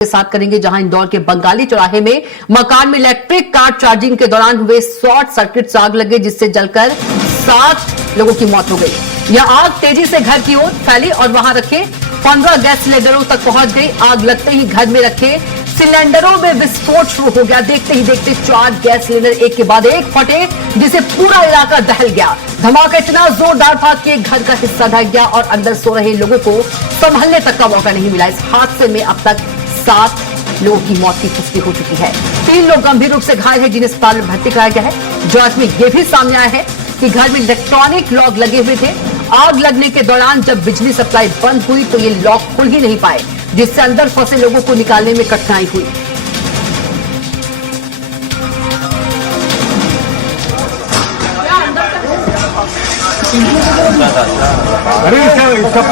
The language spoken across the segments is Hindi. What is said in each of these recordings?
के साथ करेंगे, जहां इंदौर के बंगाली चौराहे में मकान में इलेक्ट्रिक कार चार्जिंग के दौरान हुए शॉर्ट सर्किट से आग लगे, जिससे जलकर 7 लोगों की मौत हो गई। यह आग तेजी से घर की ओर फैली और वहां रखे 15 गैस सिलेंडरों तक पहुंच गई। आग लगते ही घर में रखे सिलेंडरों में विस्फोट शुरू हो गया। देखते ही देखते 4 गैस सिलेंडर एक के बाद एक फटे, जिसे पूरा इलाका दहल गया। धमाका इतना जोरदार था कि एक घर का हिस्सा ढह गया और अंदर सो रहे लोगों को संभलने तक का मौका नहीं मिला। इस हादसे में अब तक 7 लोगों की मौत की पुष्टि हो चुकी है। 3 लोग गंभीर रूप से घायल हैं, जिन्हें अस्पताल में भर्ती कराया गया है। जांच में यह भी सामने आया है कि घर में इलेक्ट्रॉनिक लॉक लगे हुए थे। आग लगने के दौरान जब बिजली सप्लाई बंद हुई तो ये लॉक खुल ही नहीं पाए, जिससे अंदर फंसे लोगों को निकालने में कठिनाई हुई। अरे इसका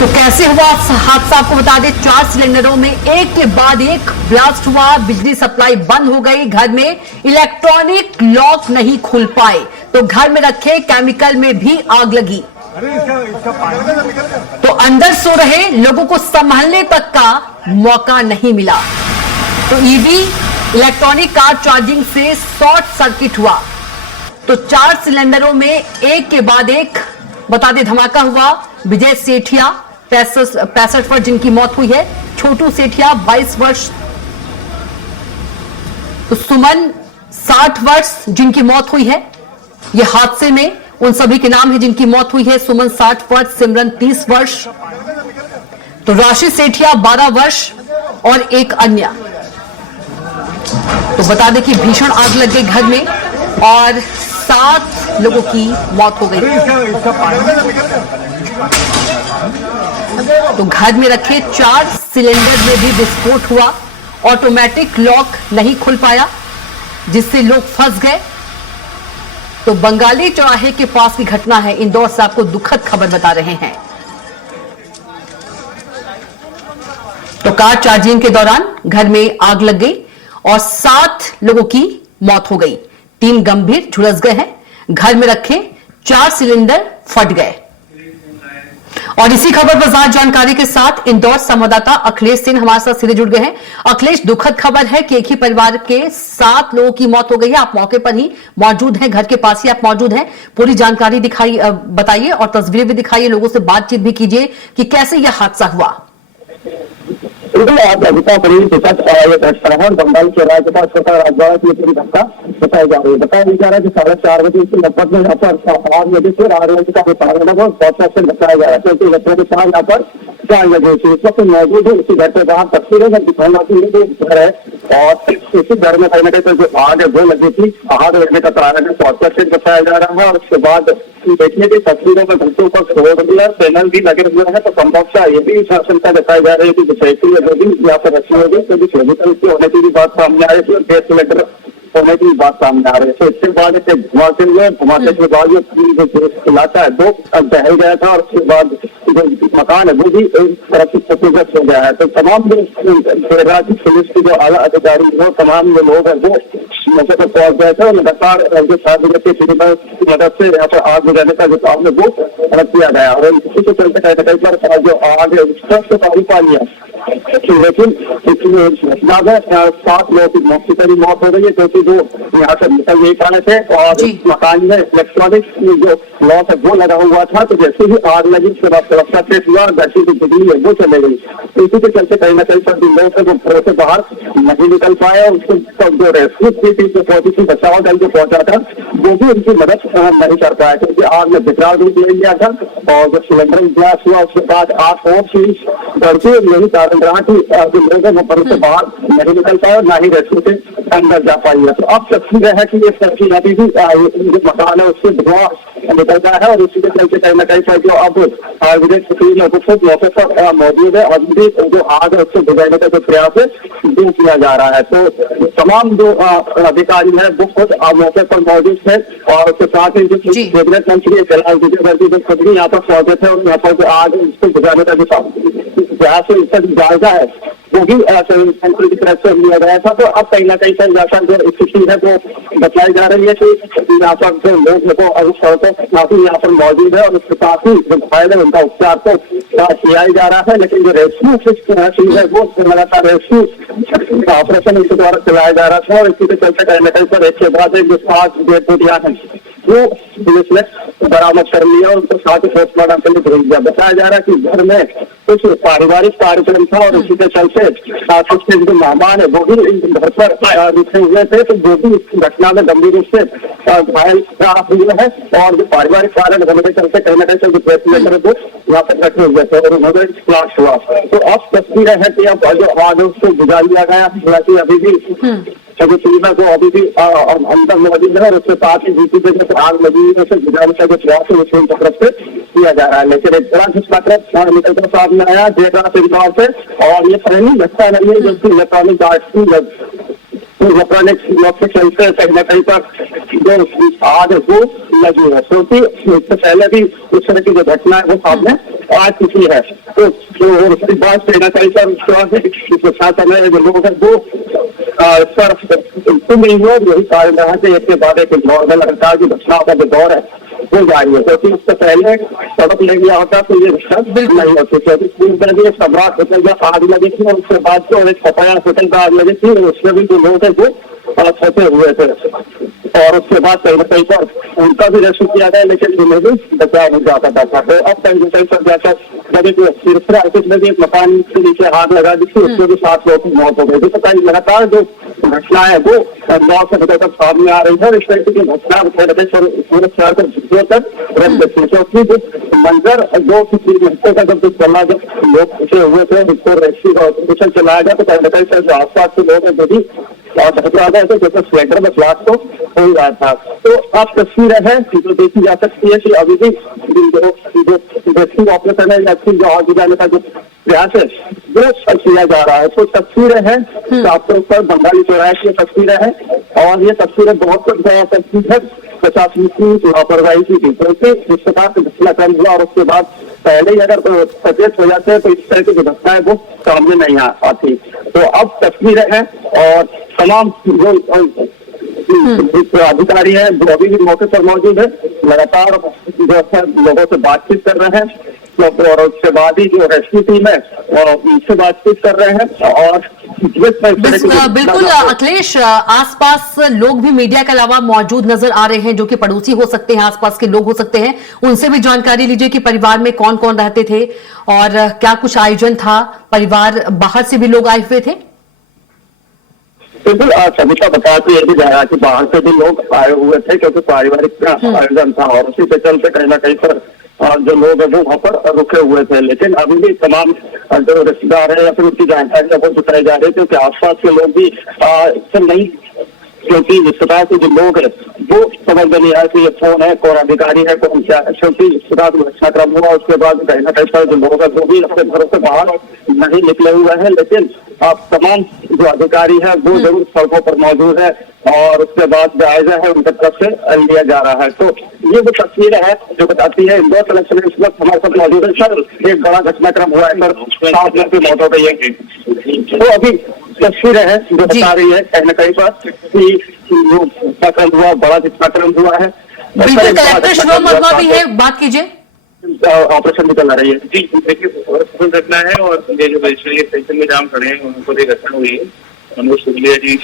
तो कैसे हुआ हादसा, आपको बता दें। 4 सिलेंडरों में एक के बाद एक ब्लास्ट हुआ। बिजली सप्लाई बंद हो गई। घर में इलेक्ट्रॉनिक लॉक नहीं खुल पाए तो घर में रखे केमिकल में भी आग लगी। तो अंदर सो रहे लोगों को संभलने तक का मौका नहीं मिला। तो ईवी इलेक्ट्रॉनिक कार चार्जिंग से शॉर्ट सर्किट हुआ। तो 4 सिलेंडरों में एक के बाद एक बता दें धमाका हुआ। विजय सेठिया 65 वर्ष जिनकी मौत हुई है, छोटू सेठिया 22 वर्ष, तो सुमन 60 वर्ष जिनकी मौत हुई है। यह हादसे में उन सभी के नाम है जिनकी मौत हुई है। सुमन 60 वर्ष, सिमरन 30 वर्ष, तो राशि सेठिया 12 वर्ष और एक अन्य। तो बता दें कि भीषण आग लग गई घर में और 7 लोगों की मौत हो गई। तो घर में रखे 4 सिलेंडर में भी विस्फोट हुआ। ऑटोमेटिक लॉक नहीं खुल पाया, जिससे लोग फंस गए। तो बंगाली चौराहे के पास की घटना है। इंदौर से आपको दुखद खबर बता रहे हैं। तो कार चार्जिंग के दौरान घर में आग लग गई और 7 लोगों की मौत हो गई। 3 गंभीर झुलस गए हैं। घर में रखे 4 सिलेंडर फट गए। और इसी खबर पर ज्यादा जानकारी के साथ इंदौर संवाददाता अखिलेश सिंह हमारे साथ सीधे जुड़ गए हैं। अखिलेश, दुखद खबर है कि एक ही परिवार के 7 लोगों की मौत हो गई है। आप मौके पर ही मौजूद हैं, घर के पास ही आप मौजूद हैं। पूरी जानकारी बताइए और तस्वीरें भी दिखाइए, लोगों से बातचीत भी कीजिए कि कैसे यह हादसा हुआ। बंगाल के राज्य के पास छोटा राजद्वारा की पूरी घटना बताई जा रही है। बताया जा रहा है कि 4:30 बजे के लगभग में यहाँ पर आग लगी थी। आग लगी का बताया जा रहा है, क्योंकि घटना के साथ यहाँ पर जान लगी थी। इस वक्त मौजूद है इसी घर के बाहर तस्वीरें में दिखाना की घर है और इसी घर में कहीं ना कहीं जो आग है वो लगी थी। आग लगने का कारण है शॉर्ट सर्किट बताया जा रहा है। और उसके बाद देखने की तस्वीरों में घंटों पर रोड भी और पैनल भी लगे हुए हैं। तो संभवतः ये भी आशंका जताई जा रही है कि साइकिल भी यहाँ पर रखी होगी, क्योंकि केमिकल की होने की भी बात सामने आ रही थी और गैस सिलेंडर होने की बात सामने आ रही है। तो इसके बाद धमाके के बाद जो इलाका है वो दहल गया था और उसके बाद जो मकान है वो भी एक तरफ से क्षतिग्रस्त हो गया है। तो तमाम जो पुलिस की जो आला अधिकारी है, तमाम जो लोग हैं वो मौके पर पहुंच गए थे और लगातार जो 7 बजे की मदद से यहाँ पर आग बुझाने का जो काम है वो किया गया और इसी के चलते कहीं ना कहीं पर जो आग है उसको काबू पा लिया। लेकिन इस घटना में 7 लोगों की मौके पर ही मौत हो गई है, क्योंकि जो यहाँ से निकल नहीं पा रहे थे और मकान में इलेक्ट्रॉनिक जो लॉक है वो लगा हुआ था। तो जैसे ही आग लगी उसके बाद सुरक्षा सेट हुआ और बैटरी की बिजली है वो चले गई। तो इसी के चलते कहीं ना कहीं पर लोग जो घरों से बाहर नहीं निकल पाए और उसको जो रेस्क्यू टीम जो पहुंची थी, बचाव दल जो पहुंचा था वो भी उनकी मदद नहीं कर पाया, क्योंकि आग में बिखराव भी ले लिया था। और जब सिलेंडर ब्लास्ट हुआ उसके बाद आग और चीज बढ़ती यही कारण रहा कि लोग वो घरों से बाहर नहीं निकल पाए और ना ही रेस्क्यू टीम अंदर जा पाई है। तो अब तस्वीरें है कि ये तस्वीर अभी भी जो मकान है उससे धुआं निकल रहा है और उसी के चलते कहीं ना कहीं जो अब विदेश खुद मौके पर मौजूद है और भी जो आग है उसको बुझाने का जो प्रयास है वो किया जा रहा है। तो तमाम जो अधिकारी है वो खुद मौके पर मौजूद है और उसके साथ ही जो कैबिनेट मंत्री कैलाश विजयवर्गीय जो खुद भी यहाँ पर पहुंचे थे और यहाँ पर जो आग उसको बुझाने का जो प्रयास है इसका जायजा है वो भी सेंट्रल की तरफ से लिया गया था। तो अब कहीं ना कहीं जो स्थिति है वो बताई जा रही है कि यहाँ पर जो लोग अभी सड़कों काफी यहाँ पर मौजूद है और उसके साथ ही जो घायल है उनका उपचार तो किया ही जा रहा है। लेकिन जो रेस्क्यू चीज है वो लगातार रेस्क्यू ऑपरेशन इसके द्वारा चलाया जा रहा था और इसी के चलते कहीं ना कहीं पर एक के बाद एक जो 5 डेड बॉडियां हैं वो पुलिस ने बरामद कर लिया और उनको साथ ही पोस्टमार्टम के लिए भेज दिया। बताया जा रहा है कि घर में कुछ पारिवारिक कार्यक्रम था और उसी के चलते कुछ जो मेहमान है वो भी घर पर रुके हुए थे। तो जो भी इस घटना में गंभीर रूप से घायल हुए हैं और जो पारिवारिक कारण होने के चलते कहीं ना कहीं जो प्रेस वो यहाँ पर रखे हुए थे और उन्होंने फ्लैश हुआ। तो अब तस्वीरें है कि अब जो आग उसको बुझा लिया गया, हालांकि अभी भी जो टीम है वो अभी भी अंदर मौजूद है और उसके साथ ही दूसरी जगह आग लगी हुई है उसे बुझाने का जो प्रयास है उसे उनकी तरफ से किया जा रहा है। लेकिन एक बड़ा घटनाक्रम निकल कर सामने आया देर रात इंदौर से और ये पहली घटना नहीं है जबकि इलेक्ट्रॉनिक इलेक्ट्रॉनिक के चलते कहीं ना कहीं पर जो आग वो लगी है क्योंकि इससे पहले भी उस तरह की जो घटना है वो सामने आ चुकी है। तो उसके बाद कहीं ना कहीं पर प्रशासन है जो लोग हैं वो नहीं हुआ। यही कारण रहा कि एक के बाद एक नॉर्मल हड़ताल की घटनाओं का जो दौर है वो जारी है क्योंकि उससे पहले सड़क ले गया होता तो ये बिल्कुल नहीं होती क्योंकि पूरी तरह से सम्राट होटल में आग लगी थी और उसके बाद जो एक सफाया होटल का आग लगी थी उसमें भी जो लोग हैं वो फंसे हुए थे और उसके बाद कहीं ना कहीं पर उनका भी रेस्क्यू किया गया लेकिन उन्हें भी बचाया नहीं जाता था। तो अब कहीं ना कहीं पर जाकर जब एक सिरसा में भी एक मकान के नीचे आग लगा जिससे उसमें भी 7 लोगों की मौत हो गई। तो कहीं लगातार जो घटना है वो गाँव से निकलकर सामने आ रही है और इस तरह की घटना पूरे शहर को झुकने तक रख देती है क्योंकि जो मंजर 2 से 3 घंटे का जब चला जब लोग फंसे हुए थे उसको रेस्क्यू ऑपरेशन चलाया गया तो कहीं ना कहीं जो आसपास के लोग हैं वो भी घबरा गए थे जैसे स्वेटर में फ्लाश तो हो रहा था। तो अब तस्वीरें हैं जो देखी जा सकती है कि अभी भी जो रेस्क्यू ऑपरेशन है या फिर जो आग बुझाने का जो प्रयास है वो किया जा रहा है। तो तस्वीरें हैं आपके ऊपर बंगाली चौराहे की तस्वीरें हैं और ये तस्वीरें बहुत तस्वीर है प्रशासन की लापरवाही की थी क्योंकि इस प्रकार से घटनाक्रम हुआ और उसके बाद पहले ही अगर सचेत हो जाते हैं तो इस तरह की जो घटना है वो सामने नहीं आती। तो अब तस्वीरें हैं और तमाम जो अधिकारी है वो अभी भी मौके पर मौजूद है लगातार जो है लोगों से बातचीत कर रहे हैं और उसके बाद ही जो रेस्क्यू टीम है उनसे बातचीत कर रहे हैं और बिल्कुल अखिलेश आसपास लोग भी मीडिया के अलावा मौजूद नजर आ रहे हैं जो कि पड़ोसी हो सकते हैं, आसपास के लोग हो सकते हैं, उनसे भी जानकारी लीजिए कि परिवार में कौन कौन रहते थे और क्या कुछ आयोजन था, परिवार बाहर से भी लोग आए हुए थे। बिल्कुल सभी का बता के ये भी जा रहा है कि बाहर से भी लोग आए हुए थे क्योंकि पारिवारिक आयोजन था और उसी के चलते कहीं ना कहीं पर जो लोग हैं वो वहाँ पर रुके हुए थे। लेकिन अभी भी तमाम जो रिश्तेदार है या फिर उनकी जानकारी वो जुटाई जा रही है क्योंकि आसपास के लोग भी नहीं क्योंकि इस प्रकार के जो लोग हैं वो समझ में नहीं आया कि ये कौन है, कौन अधिकारी है, कौन क्या है क्योंकि इस प्रकार का घटनाक्रम हुआ उसके बाद कहीं ना कहीं जो लोग हैं वो भी अपने घरों से बाहर नहीं निकले हुए हैं। लेकिन अब तमाम जो अधिकारी है वो जरूर सड़कों पर मौजूद है और उसके बाद जायजा है उनकी तरफ से लिया जा रहा है। तो ये वो तस्वीरें है जो बताती है इंदौर कलेक्शन इस वक्त हमारे साथ मौजूद है। सर एक बड़ा घटनाक्रम हुआ है सर 7 लोगों की मौत हो गई है तो अभी तस्वीरें हैं जो बता रही है कहीं ना कहीं पर कि जो घटनाक्रम हुआ बड़ा घटनाक्रम हुआ है। बिल्कुल कलेक्टर शिवम वर्मा भी है, बात कीजिए। ऑपरेशन निकल रही है जी देखिए घटना है और ये जो वैशाली स्टेशन में जहाँ खड़े हैं उनको ये घटना हुई है। मनोज सुगलिया जी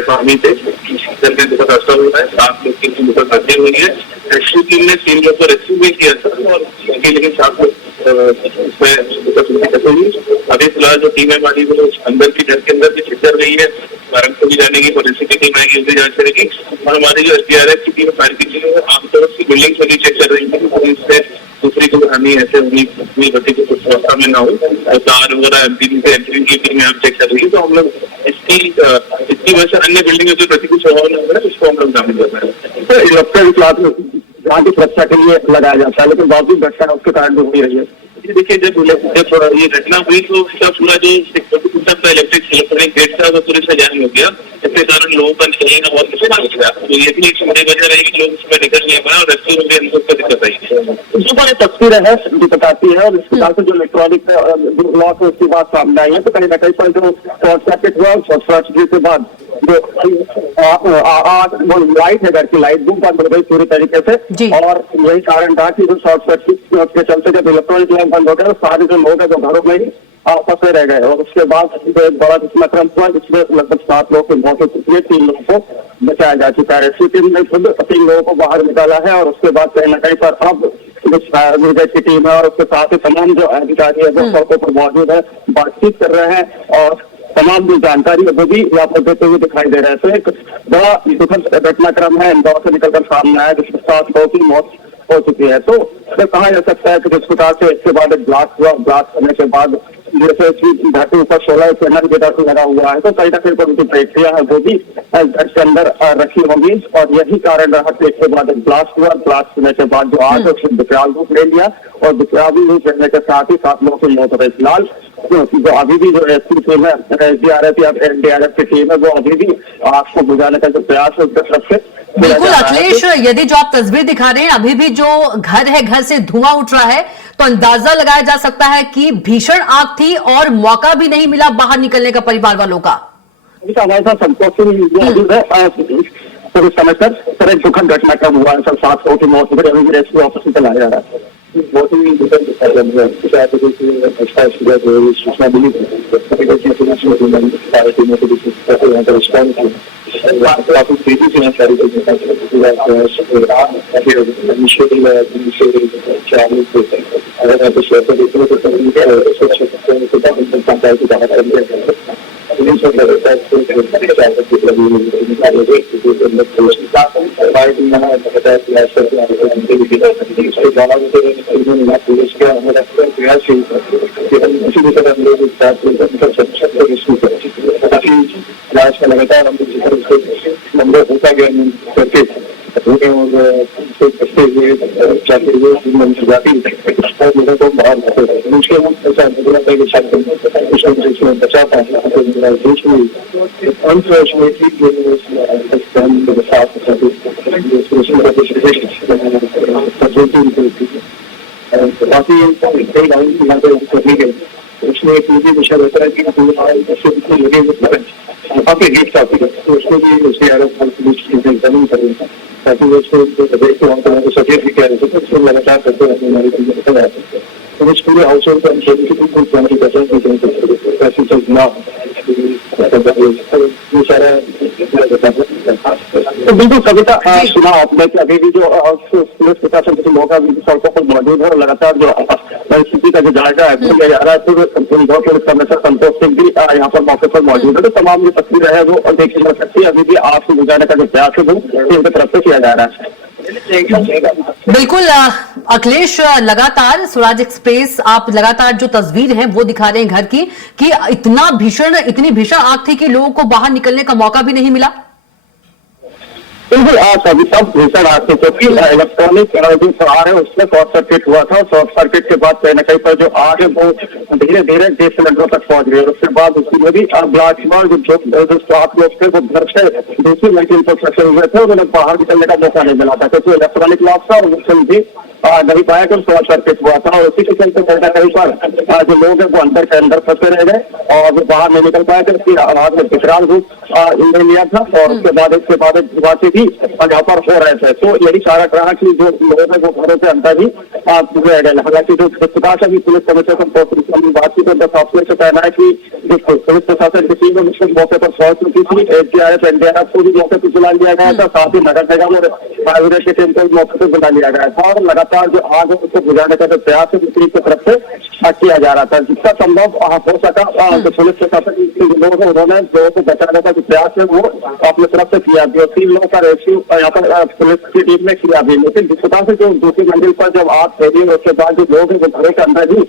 स्वामी थे दुखद रास्ता हुआ है, 7 लोग की दुखद हत्या हुई है। रेस्क्यू टीम ने 3 लोग को रेस्क्यू भी किया था और लेकिन 7 लोग अभी फिलहाल जो टीम है हमारी वो अंदर की घर के अंदर भी चेक कर रही है, कारण को भी जाने की फोरेंसिक की टीम आएगी उनकी जांच करेगी और हमारी जो SDRF की टीम फायर की टीम है आमतौर से बिल्डिंग से चेक कर रही है। दूसरी को हानि ऐसे अपनी गति को कुछ अवस्था में ना हो, कार वगैरह एंट्री की टीम यहाँ चेक कर रही है। तो हम लोग इसकी वजह से अन्य बिल्डिंग में जो प्रतिकूल प्रभाव नहीं हो रहा है उसको हम लोग शामिल कर रहे हैं। तो इलेक्ट्रॉनिक क्लास जहाँ की सुरक्षा के लिए लगाया जाता है, लेकिन बावजूद घटना उसके कारण भी हो रही है। देखिए, जब ये घटना हुई तो उसका पूरा जो इलेक्ट्रिक गेट था वो पूरे से जाम हो गया, इसके कारण लोगों का निकलना बहुत मुश्किल हो गया। तो ये भी एक बड़ी वजह रही कि लोग उसमें निकल नहीं पाए और रेस्क्यू में भी हमको दिक्कत आई। उसके ऊपर एक तस्वीर है जो बताती है, और इस प्रकार से जो इलेक्ट्रॉनिक लॉक है उसकी बात सामने आई है। तो कहीं ना कहीं पर जो शॉर्ट सर्किट हुआ, शॉर्ट सर्किट के बाद जो लाइट है, घर की लाइट भी बंद हो गई पूरी तरीके से, और यही कारण था कि जो शॉर्ट सर्किट के चलते जब इलेक्ट्रॉनिक लैम्प बंद हो गया तो सारे जो लोग हैं जो घरों में ही आपस में रह गए। और उसके बाद एक बड़ा घटनाक्रम हुआ जिसमें लगभग 7 लोग की मौत हो चुकी है, 3 लोगों को बचाया जा चुका है। रेस्क्यू टीम ने खुद 3 लोगों को बाहर निकाला है, और उसके बाद कहीं ना कहीं पर अब की टीम है और उसके साथ ही तमाम जो अधिकारी है वो सड़कों पर मौजूद है, बातचीत कर रहे हैं और तमाम जो जानकारी है वो भी यहाँ पर देते हुए दिखाई दे रहा है। तो एक बड़ा दुखद घटनाक्रम है इंदौर से निकलकर सामने आया, जिसमें 7 लोगों की मौत हो चुकी है। तो कहा जा सकता है कि जिस प्रकार से इसके बाद एक ब्लास्ट हुआ, ब्लास्ट करने के बाद जैसे घर के ऊपर 16 चैनल गेटर लगा हुआ है, तो कहीं ना कहीं पर उनकी प्रक्रिया है वो भी घर के अंदर रखी होगी, और यही कारण रहा कि इसके बाद एक ब्लास्ट हुआ। ब्लास्ट होने के बाद जो आग है उसने विकराल रूप ले लिया, और विकराल रूप लेने के साथ ही 7 लोगों की मौत हो गई। फिलहाल जो अभी भी जो रेस्क्यू टीम है, एसडीआरएफ या एनडीआरएफ की टीम है, वो अभी भी आग को बुझाने का जो प्रयास है उसकी तरफ से। बिल्कुल अखिलेश, यदि जो आप तस्वीर दिखा रहे हैं, अभी भी जो घर है, घर से धुआं उठ रहा है, तो अंदाजा लगाया जा सकता है कि भीषण आग थी और मौका भी नहीं मिला बाहर निकलने का परिवार वालों का। हमारे साथ संतोष मौजूद है। तो इस समय सर एक दुखद घटना कब हुआ है? सर 7 लोगों की मौत हो गई, अभी भी रेस्क्यू ऑपरेशन चलाया जा रहा है। बहुत ही दुखद सूचना मिली काफी तेजी से यहाँ सारी अगर आप शहर देखने को लगातार हम लंबा होता गया करके बचते हुए जाते हुए और लोगों को बाहर मुश्किल बचा पाए। उसमें एक मुझे विषय रहता है कि लगे काफी हीट काफी है, तो उसको भी उसके एग्जामिन करेंगे ताकि वो उसको सचेत भी कह रहे थे, तो उसको लगातार करते रहते हमारी चीजें पता जा सकते हैं। तो उस पूरे हाउस होल्ड को हम छोटी ऐसी चीज ना ये सारा। तो बिल्कुल कविता सुना आपने कि अभी भी जो पुलिस प्रशासन के लोग सड़कों पर मौजूद है और लगातार जो परिस्थिति का जो जायजा है वो लिया जा रहा है। तो इंदौर पुलिस कमिश्नर संतोष सिंह भी यहाँ पर मौके पर मौजूद है। तो तमाम जो तस्वीरें है वो देखी जा सकती है। अभी भी आग से बुझाने का जो प्रयास है वो उनकी तरफ से किया जा रहा है। बिल्कुल अखिलेश, लगातार स्वराज एक्सप्रेस आप लगातार जो तस्वीर है वो दिखा रहे हैं घर की, कि इतनी भीषण आग थी कि लोगों को बाहर निकलने का मौका भी नहीं मिला। बिल्कुल सभी सब भीषण आग थे, क्योंकि इलेक्ट्रॉनिक जो तार है उसमें शॉर्ट सर्किट हुआ था। शॉर्ट सर्किट के बाद कहीं ना कहीं पर जो आग है वो धीरे धीरे गैस सिलेंडरों तक पहुंच गई। उसके बाद उसमें भी ब्लास्ट हुआ। जो 7 लोग थे वो घर से दूसरी मेडिकल पर फंसे हुए थे, उन्हें बाहर निकलने का मौका नहीं मिला था क्योंकि इलेक्ट्रॉनिक लॉक था और उससे भी नहीं पाया कि शॉर्ट सर्किट हुआ था। और उसी के चलते कहीं ना कहीं पर जो लोग हैं वो अंदर के अंदर फंसे रह गए और वो बाहर नहीं निकल पाए थे। उसकी आवाज में विकराल रूप इन्हें लिया था और उसके बाद से भी यहाँ पर हो रहे थे। तो यही कारण रहा कि जो लोग हैं वो घरों के अंदर ही रह गए। हालांकि जो प्रकाश अभी पुलिस कमिश्नर बातचीत करता सॉफ्टवेयर से कहना है कि पुलिस प्रशासन की टीम मौके पर पहुंच चुकी थी। एसडीआरएफ एनडीआरएफ को भी मौके पर बुला लिया गया था, साथ ही नगर निगम और फायर ब्रिगेड की टीम को मौके पर बुला लिया गया था और लगातार जो आग है उसको बुझाने का जो प्रयास है दूसरी की तरफ से किया जा रहा था। जितना संभव हो सका तो पुलिस प्रशासन लोगों को उन्होंने लोगों को बचाने का जो प्रयास है वो अपनी तरफ से किया भी, और 3 लोगों का रेस्क्यू यहाँ पर पुलिस की टीम ने किया भी। लेकिन जिस प्रकार से जो दूसरी मंजिल पर जब आग फैली उसके बाद जो लोग हैं वो घरों के अंदर ही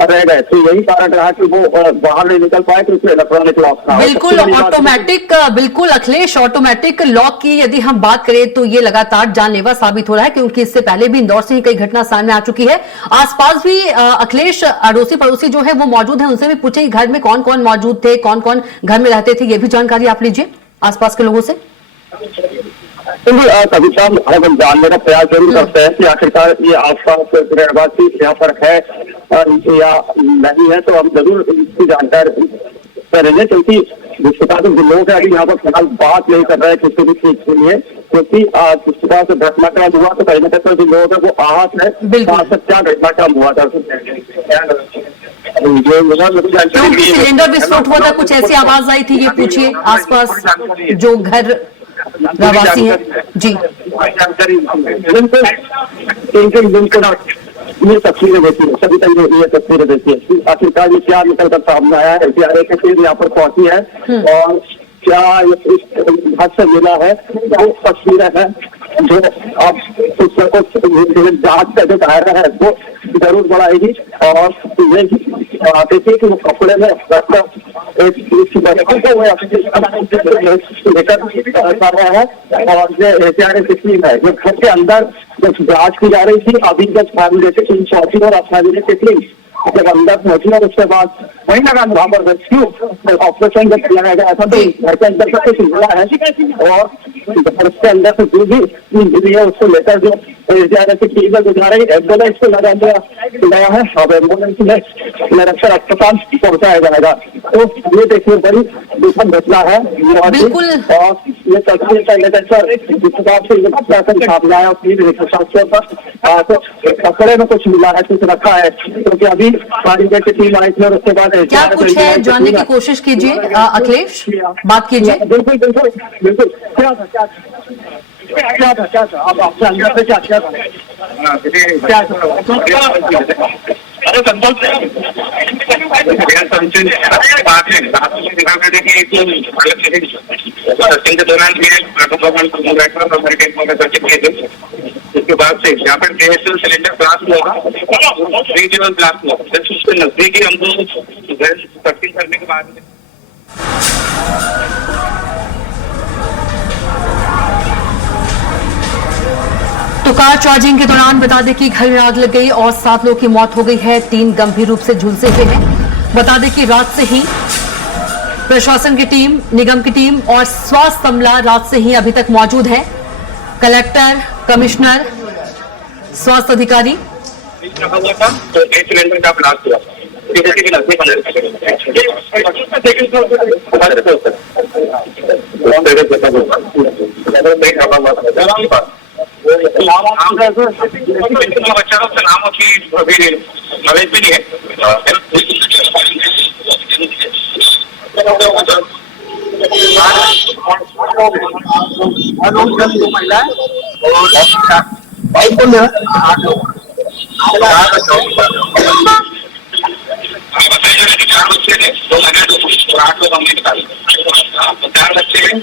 रह गए, तो यही कारण रहा कि वो बाहर नहीं निकल पाए, क्योंकि इलेक्ट्रॉनिक लॉक था। बिल्कुल ऑटोमेटिक, बिल्कुल अखिलेश, ऑटोमेटिक लॉक की यदि हम बात करें तो ये लगातार जानलेवा साबित हो रहा है, क्योंकि इससे पहले भी इंदौर से ही कई घटना सामने आ चुकी है। आसपास भी अखिलेश अड़ोसी पड़ोसी जो है वो मौजूद है, उनसे भी पूछे घर में कौन कौन मौजूद थे, कौन कौन घर में रहते थे, ये भी जानकारी आप लीजिए आसपास के लोगों से। कभी साहब हम जानने का प्रयास जरूर करते हैं कि आखिरकार ये आसपास रहवासी यहाँ पर है या नहीं है, तो हम जरूर इसकी जानकारी करेंगे, क्योंकि जिस प्रकार से लोग हैं अभी यहाँ पर फिलहाल बात नहीं कर रहे हैं किसी भी चीज के लिए, क्योंकि जिस प्रकार से घटनाक्रम हुआ तो कहीं ना कहीं जो लोग हैं वो आहत है। क्या घटनाक्रम हुआ था? क्योंकि सिलेंडर विस्फोट हुआ था, कुछ ऐसी आवाज आई थी, ये पूछिए आसपास जो घर रहवासी है जी। बिल्कुल ये तस्वीरें देखी है, सभी तक ये तस्वीरें देखी है, आखिरकार ये क्या निकल कर सामने आया है। एनडीआरएफ की टीम यहाँ पर पहुंची है और क्या इस घाट से मिला है, वो तस्वीरें हैं जो अब कुछ जांच का जो दायरा है वो जरूर बढ़ाएगी। और ये देखिए कि वो कपड़े में लेकर कर रहा है, और ये एनडीआरएफ की टीम है, ये घर के अंदर जांच की जा रही थी। अभी जब फैमिली इन चौथी और फैमिली की टीम जब अंदर पहुंची और उसके बाद वही लगा वहां पर रेस्क्यू ऑपरेशन जब किया गया था, तो घर के अंदर से कुछ मिला है, और घर के अंदर से जो भी मिली है उसको लेकर जो एनडीआरएफ की टीम गुजार रही एम्बुलेंस को लगा गया है, अब एम्बुलेंस में निरक्षर अस्पताल पहुंचाया जाएगा। तो ये देखिए बड़ी दुखद घटना है, और ये तस्वीर का निरक्षर जिस प्रकार से सामने आया तो कपड़े में कुछ मिला है, कुछ रखा है, क्योंकि अभी फायरिंग की टीम आई थी और उसके बाद क्या कुछ है जानने की कोशिश कीजिए अखिलेश, बात कीजिए। बिल्कुल बिल्कुल बिल्कुल क्या था अब आपसे अंदर से क्या था? अरे संतोष के दौरान इसके बाद से यहाँ पर गैस सिलेंडर ब्लास्ट हुआ, रीजनल ब्लास्ट हुआ, उसके नजदीक ही हमको गैस सर्चिंग करने के बाद तो कार चार्जिंग के दौरान बता दें कि घर में आग लग गई और 7 लोगों की मौत हो गई है, 3 गंभीर रूप से झुलसे हुए हैं। बता दें कि रात से ही प्रशासन की टीम, निगम की टीम और स्वास्थ्य अमला रात से ही अभी तक मौजूद है। कलेक्टर, कमिश्नर, स्वास्थ्य अधिकारी तो गैस सिलेंडर का ब्लास्ट हुआ। बच्चा उसका नाम अभी नॉलेज भी नहीं है। बताइए 4 बच्चे थे, 2 लगे 2 8 लोग हमने बता दी, 4 बच्चे हैं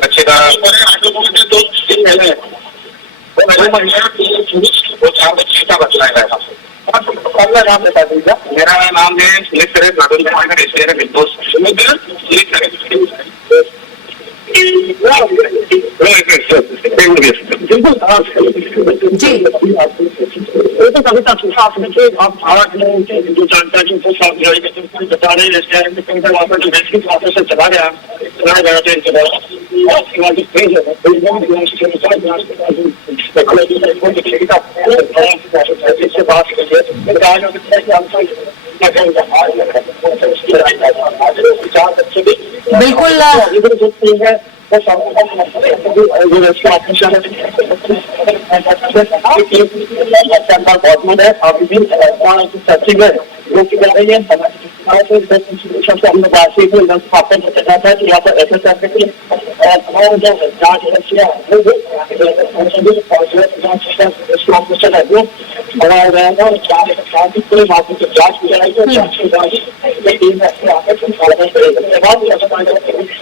बच्चे का 2 दिन पहले 2 महीने 4 बच्चे का बचना है। नाम बता दीजिए। मेरा नाम है जी। तो कभी तक आप भारत में जो जानकारी को बता रहे हैं, वहाँ पर जो रेस्क्यू ऑपरेशन चलाया गया था इनके द्वारा, उसके बाद जो फेज है बात बिल्कुल सर्चिंग है जो की जा रही है। हमने बातचीत में था कि यहाँ पर एसएसएफ की और जो जांच एजेंसियां बनाया जाएगा और साथ ही पूरे मामले की जांच की जाएगी और जांच के बाद ये टीम में आकर कार्रवाई करेगी। उसके बाद ऐसा कानून के बाद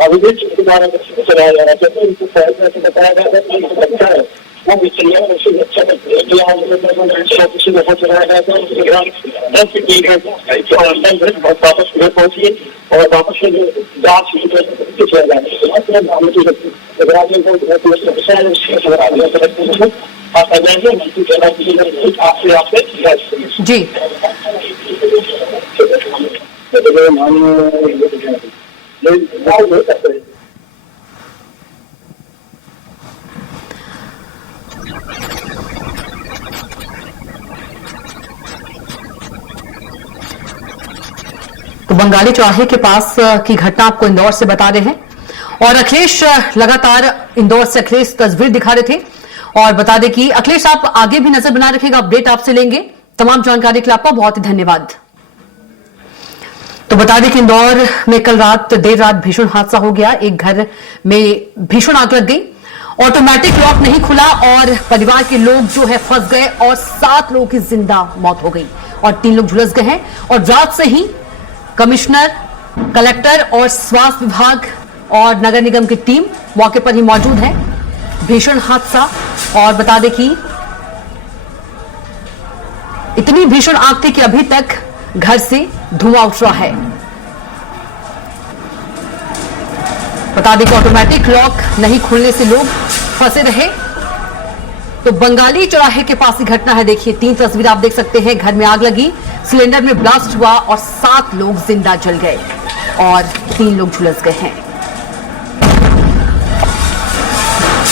अभी भी दोबारा चलाया जा रहा है, क्योंकि उनको बताया जा रहा है कि बच्चा है वो भी चाहिए, उसी बच्चा का चलाया जाता है। उसके बाद 10 से 3 घंटे वापस घर पहुंचिए और वापस से जांच जी तो बंगाली चौराहे के पास की घटना आपको इंदौर से बता रहे हैं और अखिलेश लगातार इंदौर से अखिलेश तस्वीर दिखा रहे थे और बता दें कि अखिलेश आप आगे भी नजर बना रखिएगा, अपडेट आपसे लेंगे। तमाम जानकारी के लिए आपका बहुत ही धन्यवाद। तो बता दें कि इंदौर में कल रात देर रात भीषण हादसा हो गया। एक घर में भीषण आग लग गई, ऑटोमेटिक लॉक नहीं खुला और परिवार के लोग जो है फंस गए और 7 लोगों की जिंदा मौत हो गई और 3 लोग झुलस गए हैं। और रात से ही कमिश्नर, कलेक्टर और स्वास्थ्य विभाग और नगर निगम की टीम मौके पर ही मौजूद है। भीषण हादसा और बता दें कि इतनी भीषण आग थी कि अभी तक घर से धुआं उठ रहा है। बता दें कि ऑटोमेटिक लॉक नहीं खुलने से लोग फंसे रहे। तो बंगाली चौराहे के पास ही घटना है। देखिए 3 तस्वीर आप देख सकते हैं। घर में आग लगी, सिलेंडर में ब्लास्ट हुआ और 7 लोग जिंदा जल गए और 3 लोग झुलस गए हैं।